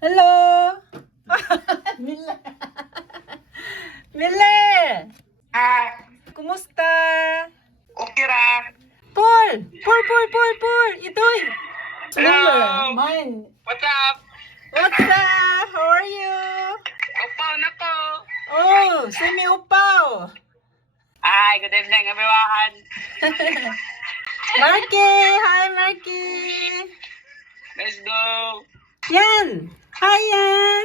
Hello! Mille! Mille! Kumusta? Okay ra. Paul! Paul! Itoy! Hello! Mine! What's up? What's up? How are you? Upaw na ko. Oh, semi upaw! Hi, good evening everyone. Marky! Hi, Marky! Let's go. Yan! Hi, Yan!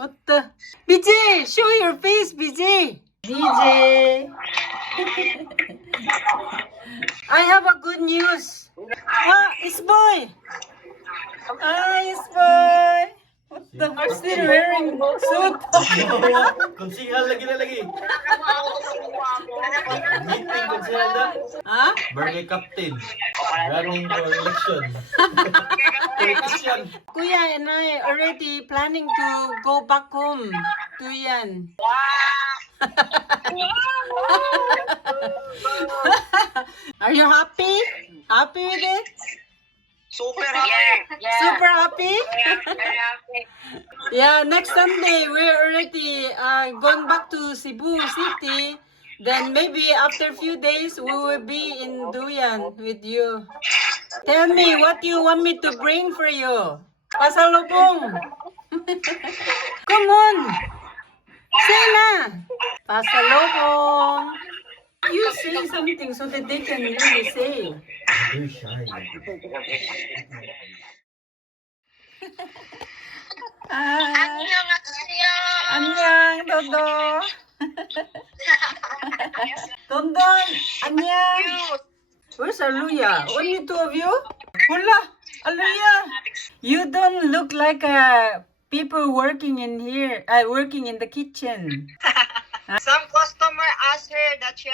What the? BJ! Show your face, BJ! BJ! I have a good news. Ah, Isboy! Ah, Isboy! What the? I'm still wearing suit. Konsihal lagi na lagi. Meeting konsihal na. Ah? Barangay captain. Ganong election. Politician. Kuya and I already planning to go back home to Yan. Are you happy? Happy with it? Super happy. Super happy? Very happy. Yeah, next Sunday we're already going back to Cebu City. Then maybe after a few days we will be in Duyan with you. Tell me what you want me to bring for you. Pasalubong. Come on. Say na. Pasalubong. You say something so that they can really say. Very shy. 안녕, 도도. 돈돈, 안녕. Where's Aluya? Only two of you? Wala, Aluya. You don't look like people working in here, working in the kitchen. Some customer asked her that she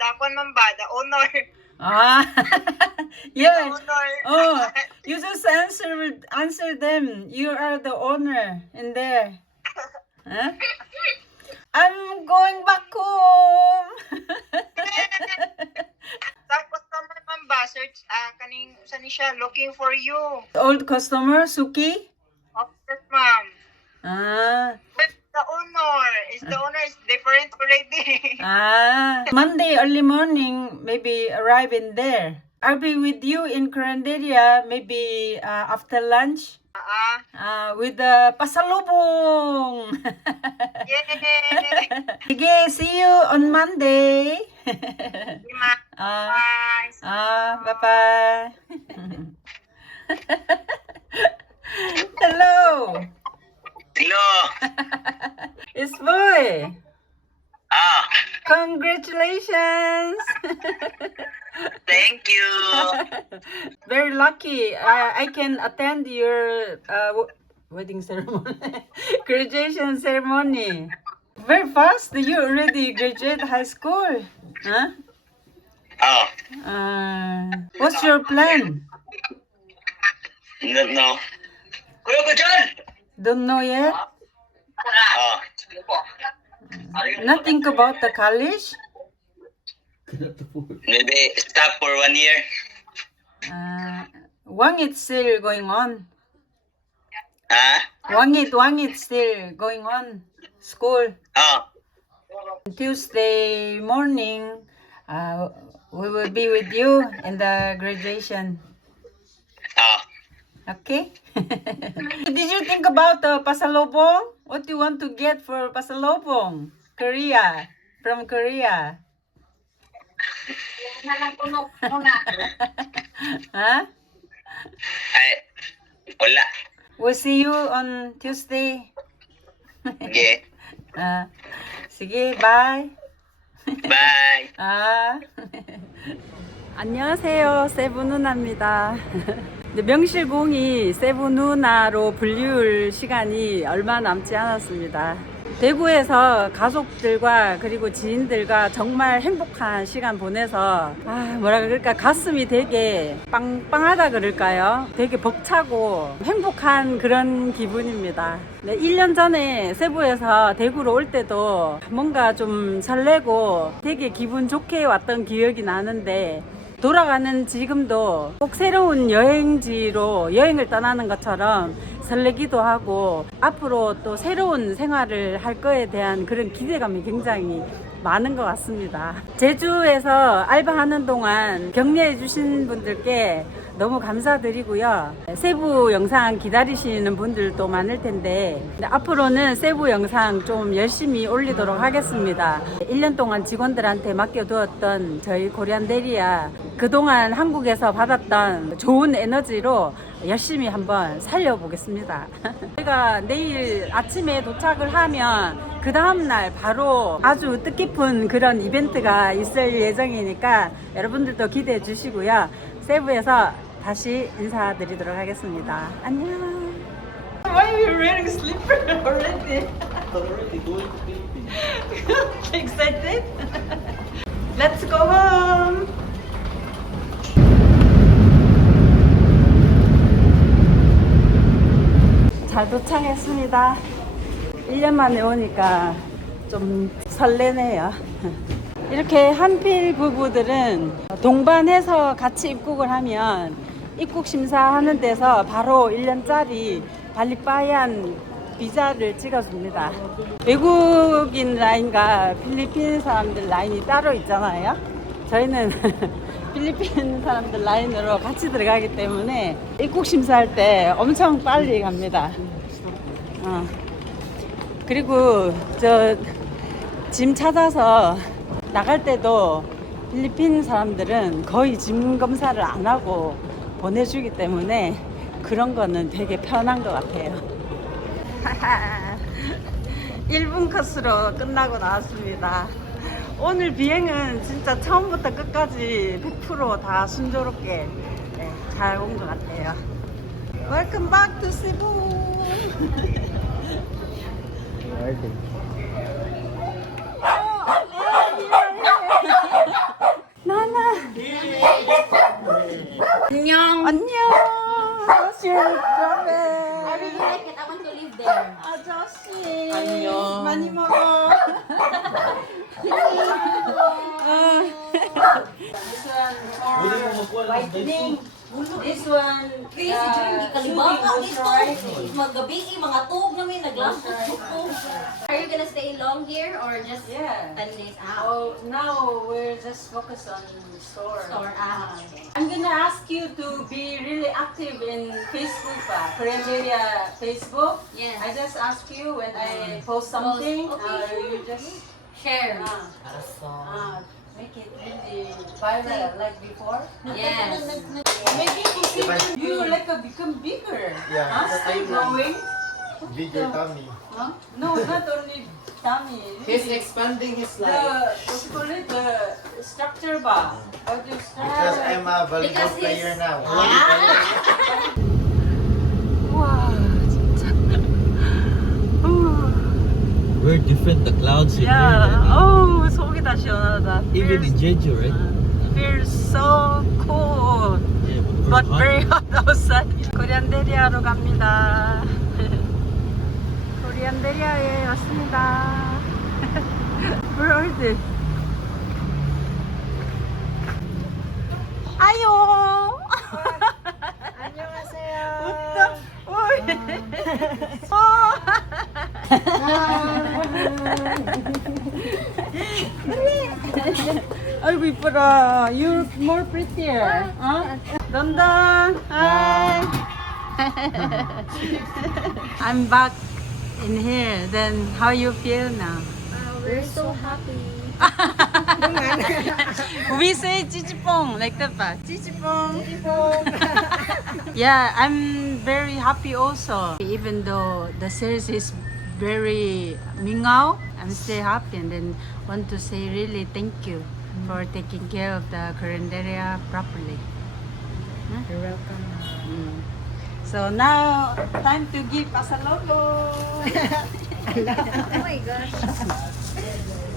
dapat man ba the owner. Ah, yeah. Owner. Oh, you just answer them. You are the owner in there. Huh? I'm going back home. Some customer man ba search kaning saan siya looking for you. Old customer, Suki. Of course, ma'am. Ah, But the owner is different already. Monday early morning, maybe arrive in there. I'll be with you in Coranderia, maybe after lunch. With the pasalubong. Yay! Sige, see you on Monday. Bye. Bye-bye. Hello. Hello. It's boy. Ah, Congratulations. thank you. Very lucky. I can attend your wedding ceremony, graduation ceremony. Very fast. You already graduate high school. Huh? Oh, What's your plan? no. Kuya ko dyan! Don't know yet. Oh. Nothing about the college. Maybe stop for 1 year. Wangit still going on. Ah? Wangit still going on. School. Oh. Tuesday morning, we will be with you in the graduation. Oh. Okay? Did you think about pasalubong? What do you want to get for pasalubong? Korea. From Korea. Huh? Ay, wala. We'll see you on Tuesday. Okay. sige, bye. Bye. 안녕하세요. 세부 누나입니다. 명실공히 세부 누나로 불리울 시간이 얼마 남지 않았습니다. 대구에서 가족들과 그리고 지인들과 정말 행복한 시간 보내서 뭐라 그럴까, 가슴이 되게 빵빵하다 그럴까요? 되게 벅차고 행복한 그런 기분입니다. 네, 1년 전에 세부에서 대구로 올 때도 뭔가 좀 설레고 되게 기분 좋게 왔던 기억이 나는데 돌아가는 지금도 꼭 새로운 여행지로 여행을 떠나는 것처럼 설레기도 하고 앞으로 또 새로운 생활을 할 거에 대한 그런 기대감이 굉장히 많은 것 같습니다. 제주에서 알바하는 동안 격려해 주신 분들께 너무 감사드리고요. 세부 영상 기다리시는 분들도 많을 텐데 앞으로는 세부 영상 좀 열심히 올리도록 하겠습니다. 1년 동안 직원들한테 맡겨두었던 저희 코리안데리아 그동안 한국에서 받았던 좋은 에너지로 열심히 한번 살려보겠습니다. 제가 내일 아침에 도착을 하면 그 다음날 바로 아주 뜻깊은 그런 이벤트가 있을 예정이니까 여러분들도 기대해 주시고요. 세부에서 다시 인사드리도록 하겠습니다. 안녕. Why are you wearing slipper already? Already going to Philippines. Excited? Let's go home. 잘 도착했습니다. 1년 만에 오니까 좀 설레네요. 이렇게 한필 부부들은 동반해서 같이 입국을 하면 입국 심사하는 데서 바로 1년짜리 발리바이안 비자를 찍어줍니다. 외국인 라인과 필리핀 사람들 라인이 따로 있잖아요. 저희는 필리핀 사람들 라인으로 같이 들어가기 때문에 입국 심사할 때 엄청 빨리 갑니다. 그리고 저 짐 찾아서 나갈 때도 필리핀 사람들은 거의 짐 검사를 안 하고 보내주기 때문에 그런 거는 되게 편한 것 같아요. 1분 코스로 끝나고 나왔습니다. 오늘 비행은 진짜 처음부터 끝까지 100% 다 순조롭게 잘 온 것 같아요. Welcome back to Cebu. 나나. 안녕. 안녕. How's your travel? I really like it. I want to live there. 아저씨. 안녕. 많이 먹어. This one Pwede mo makuha ng whitening. This one. Kaya si Jun, di kalibang soothing dito. moisturizer. Magabi, mga tug namin, naglasot ko. Are you gonna stay long here or just Yeah. 10 days out? Oh, now we're just focused on store. Store, okay. I'm gonna ask you to be really active in Facebook, Korean Area Facebook. Yes. I just ask you when I post something, Okay, sure. you just Share. make it really viral like before. Yes. Maybe you like become bigger. Yeah, Huh? Still growing. Bigger tummy. Huh? No, not only tummy. He's expanding his The life. what you call it? The structure ba? How do you Because structure? I'm a volleyball Because he's- player now. 와 진짜. We're different, the clouds in Yeah. Oh, 속이 다 시원하다. Even in Jeju, right? Feels so cold, Yeah, but hot. very hot outside. 코리안데리아로 갑니다. 코리안데리아에 왔습니다. Where are they? 아요. 안녕하세요. 웃다. 아이고 이뻐라. You're more prettier. 런던. Hi. I'm back in here. Then how you feel now? We're so happy. We say 찌찌뽕 like that ba? 찌찌뽕. Yeah, I'm very happy also. Even though the sales is very mingao, I'm still happy and then want to say really thank you for taking care of the Coranderia properly. You're welcome. So now, time to give us a logo. Oh my gosh.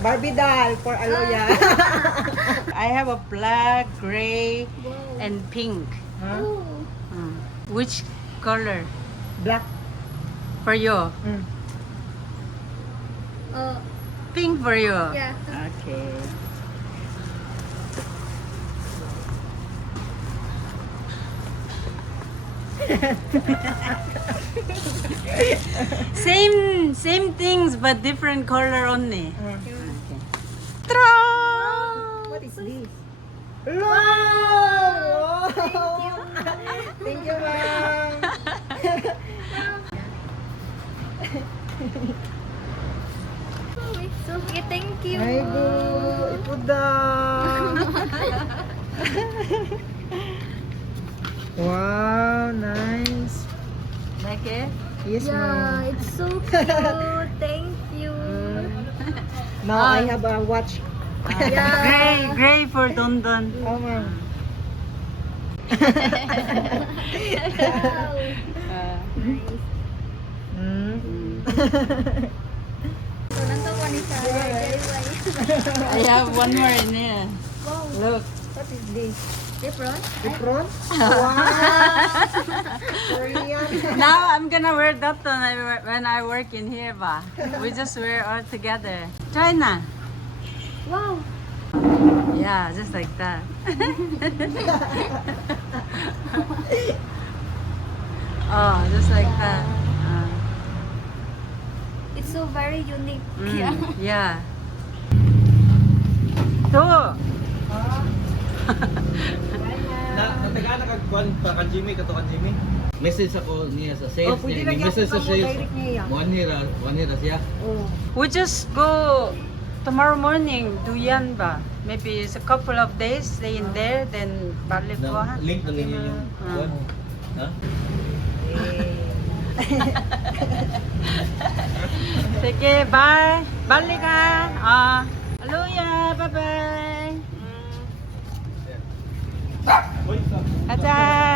Barbie doll for Aloya. I have a black, gray, and pink. Huh? Which color Black. for you? Pink for you. Yeah. Okay. Same things but different color only. Okay. What is this? Wow! Thank you, ma'am. Oh, it's so cute. Thank you. Ay, go. Ito daw. Wow, nice. Like it? Yes, Yeah, ma'am. it's so cute. Thank you. Now I have a watch. Gray for Dondon. Oh, ma'am. Uh, Mm. So, nanto ko ni Sarah. I have one more in here. Wow. Look. What is this? Different? Apron? Wow! Korean. Now I'm gonna wear that when I work in here, ba? We just wear all together. China. Wow. Yeah, just like that. Oh, just like that. It's so very unique. Yeah. Yeah. To. Nataga na kagkuhan pa ka Jimmy kato ka Jimmy. Message ako niya sa sales Oh, pwede niya. lang May message sa yan, sales. direct niya yan. One year siya. Oh. We just go tomorrow morning, Duyan ba? Maybe it's a couple of days, stay in there, then balik ko ha. Link na ninyo yung kuhan. Ha? Sige, bye. Balik ha. Hallelujah, bye-bye. Gaza.